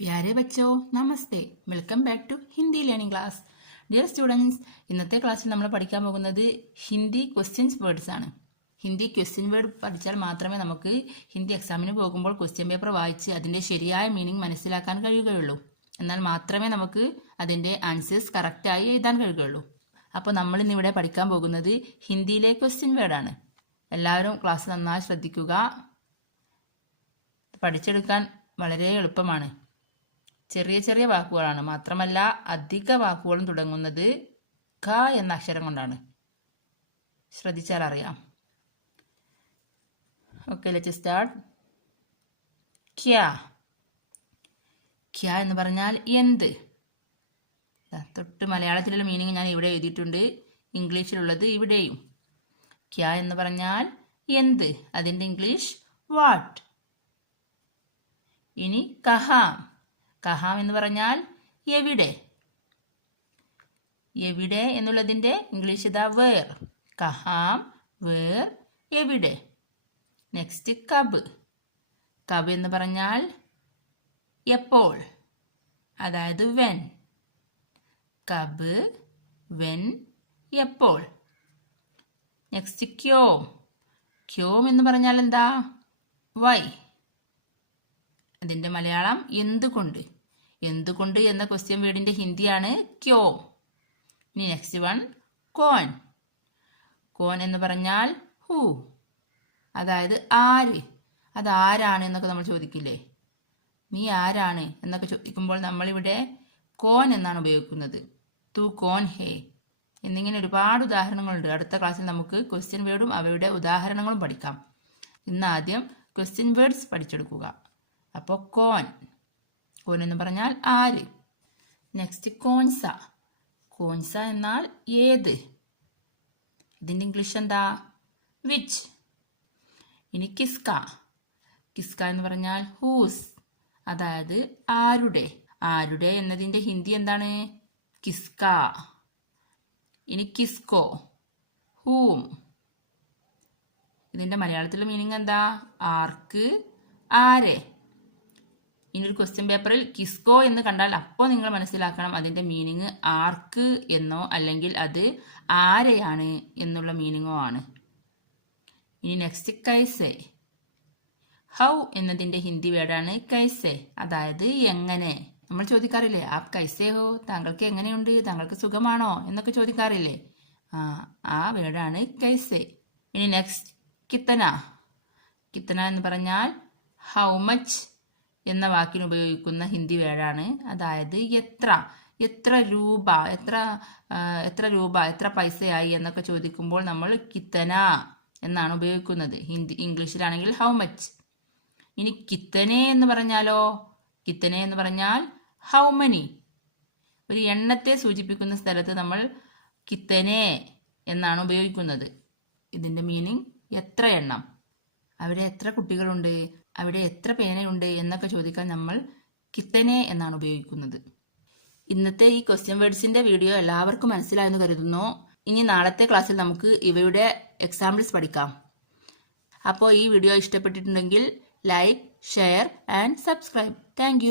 പ്യാരെ ബച്ചോ നമസ്തേ. Welcome back to Hindi learning class dear students ഇന്നത്തെ ക്ലാസ്സിൽ നമ്മൾ പഠിക്കാൻ പോകുന്നത് ഹിന്ദി ക്വസ്റ്റ്യൻസ് വേർഡ്സ് ആണ്. ഹിന്ദി ക്വസ്റ്റ്യൻ വേർഡ് പഠിച്ചാൽ മാത്രമേ നമുക്ക് ഹിന്ദി എക്സാമിന് പോകുമ്പോൾ ക്വസ്റ്റ്യൻ പേപ്പർ വായിച്ച് അതിന്റെ ശരിയായ മീനിങ് മനസ്സിലാക്കാൻ കഴിയുകയുള്ളൂ. എന്നാൽ മാത്രമേ നമുക്ക് അതിന്റെ ആൻസേഴ്സ് കറക്റ്റായി എഴുതാൻ കഴിയുകയുള്ളൂ. അപ്പോൾ നമ്മൾ ഇന്നിവിടെ പഠിക്കാൻ പോകുന്നത് ഹിന്ദിയിലെ ക്വസ്റ്റ്യൻ വേർഡാണ് എല്ലാവരും ക്ലാസ് നന്നായി ശ്രദ്ധിക്കുക. പഠിച്ചെടുക്കാൻ വളരെ എളുപ്പമാണ്. ചെറിയ ചെറിയ വാക്കുകളാണ്. മാത്രമല്ല അധിക വാക്കുകളും തുടങ്ങുന്നത് ക എന്ന അക്ഷരം കൊണ്ടാണ്. ശ്രദ്ധിച്ചാൽ അറിയാം. ഓക്കെ ലെറ്റ് സ്റ്റാർട്ട് ക്യാ. ക്യാ എന്ന് പറഞ്ഞാൽ എന്ത്? തൊട്ട് മലയാളത്തിലുള്ള മീനിങ് ഞാൻ ഇവിടെ എഴുതിയിട്ടുണ്ട്. ഇംഗ്ലീഷിലുള്ളത് ഇവിടെയും. ക്യാ എന്ന് പറഞ്ഞാൽ എന്ത്? അതിന്റെ ഇംഗ്ലീഷ് വാട്ട്? ഇനി കഹാം. കഹാം എന്ന് പറഞ്ഞാൽ എവിടെ? എവിടെ എന്നുള്ളതിന്റെ ഇംഗ്ലീഷ് ഇതാ വേർ. കഹാം വേർ എവിടെ? നെക്സ്റ്റ് കബ്. കബ് എന്ന് പറഞ്ഞാൽ എപ്പോൾ? അതായത് വെൻ കബ് വെൻ എപ്പോൾ? നെക്സ്റ്റ് ക്യോം. ക്യോം എന്ന് പറഞ്ഞാൽ എന്താ? വൈ. അതിന്റെ മലയാളം എന്തുകൊണ്ട്? എന്തുകൊണ്ട് എന്ന ക്വസ്റ്റ്യൻ വേർഡിന്റെ ഹിന്ദിയാണ് ക്യോ. ഇനി നെക്സ്റ്റ് വൺ കോൻ. കോൻ എന്ന് പറഞ്ഞാൽ ഹൂ. അതായത് ആര്? അതാരാണ് എന്നൊക്കെ നമ്മൾ ചോദിക്കില്ലേ? നീ ആരാണ് എന്നൊക്കെ ചോദിക്കുമ്പോൾ നമ്മളിവിടെ കോൻ എന്നാണ് ഉപയോഗിക്കുന്നത്. തു കോൻ ഹേ. എന്നിങ്ങനെ ഒരുപാട് ഉദാഹരണങ്ങളുണ്ട്. അടുത്ത ക്ലാസ്സിൽ നമുക്ക് ക്വസ്റ്റ്യൻ വേർഡും അവയുടെ ഉദാഹരണങ്ങളും പഠിക്കാം. ഇന്ന് ആദ്യം ക്വസ്റ്റ്യൻ വേർഡ്സ് പഠിച്ചെടുക്കുക. അപ്പോൾ കോൻ. കോൻ എന്ന് പറഞ്ഞാൽ ആര്? നെക്സ്റ്റ് കോൺസ. കോൺസ എന്നാൽ ഏത്? ഇതിന്റെ ഇംഗ്ലീഷ് എന്താ? വിച്ച് ഇനി കിസ്ക. കിസ്ക എന്ന് പറഞ്ഞാൽ ഹൂസ് അതായത് ആരുടെ? ആരുടെ എന്നതിന്റെ ഹിന്ദി എന്താണ്? കിസ്ക. ഇനി കിസ്കോ. ഹൂം ഇതിന്റെ മലയാളത്തിലെ മീനിങ് എന്താ? ആർക്ക്? ആരെ? ഇനി ഒരു ക്വസ്റ്റ്യൻ പേപ്പറിൽ കിസ്കോ എന്ന് കണ്ടാൽ അപ്പോൾ നിങ്ങൾ മനസ്സിലാക്കണം അതിന്റെ മീനിങ് ആർക്ക് എന്നോ അല്ലെങ്കിൽ അത് ആരെയാണ് എന്നുള്ള മീനിങ്ങോ ആണ്. ഇനി നെക്സ്റ്റ് കൈസെ. ഹൗ എന്നതിന്റെ ഹിന്ദി വേർഡാണ് കൈസെ. അതായത് എങ്ങനെ? നമ്മൾ ചോദിക്കാറില്ലേ ആ കൈസേ ഹോ താങ്കൾക്ക് എങ്ങനെയുണ്ട്? താങ്കൾക്ക് സുഖമാണോ? എന്നൊക്കെ ചോദിക്കാറില്ലേ. ആ ആ വേർഡാണ് കൈസെ. ഇനി നെക്സ്റ്റ് കിത്തന. കിത്തന എന്ന് പറഞ്ഞാൽ ഹൗ മച്ച് എന്ന വാക്കിന് ഉപയോഗിക്കുന്ന ഹിന്ദി വേർഡാണ്. അതായത് എത്ര എത്ര രൂപ എത്ര എത്ര രൂപ എത്ര പൈസയായി എന്നൊക്കെ ചോദിക്കുമ്പോൾ നമ്മൾ കിത്തന എന്നാണ് ഉപയോഗിക്കുന്നത്. ഹിന്ദി ഇംഗ്ലീഷിലാണെങ്കിൽ ഹൗ മച്ച് ഇനി കിത്തനെ എന്ന് പറഞ്ഞാലോ? കിത്തനെ എന്ന് പറഞ്ഞാൽ ഹൗ മനി ഒരു എണ്ണത്തെ സൂചിപ്പിക്കുന്ന സ്ഥലത്ത് നമ്മൾ കിത്തനെ എന്നാണ് ഉപയോഗിക്കുന്നത്. ഇതിന്റെ മീനിങ് എത്ര എണ്ണം? അവിടെ എത്ര കുട്ടികളുണ്ട്? അവിടെ എത്ര പേനയുണ്ട് എന്നൊക്കെ ചോദിക്കാൻ നമ്മൾ കിത്തനെ എന്നാണ് ഉപയോഗിക്കുന്നത്. ഇന്നത്തെ ഈ ക്വസ്റ്റ്യൻ വേർഡ്സിന്റെ വീഡിയോ എല്ലാവർക്കും മനസ്സിലായെന്ന് കരുതുന്നു. ഇനി നാളത്തെ ക്ലാസ്സിൽ നമുക്ക് ഇവയുടെ എക്സാമ്പിൾസ് പഠിക്കാം. അപ്പോൾ ഈ വീഡിയോ ഇഷ്ടപ്പെട്ടിട്ടുണ്ടെങ്കിൽ like share and subscribe thank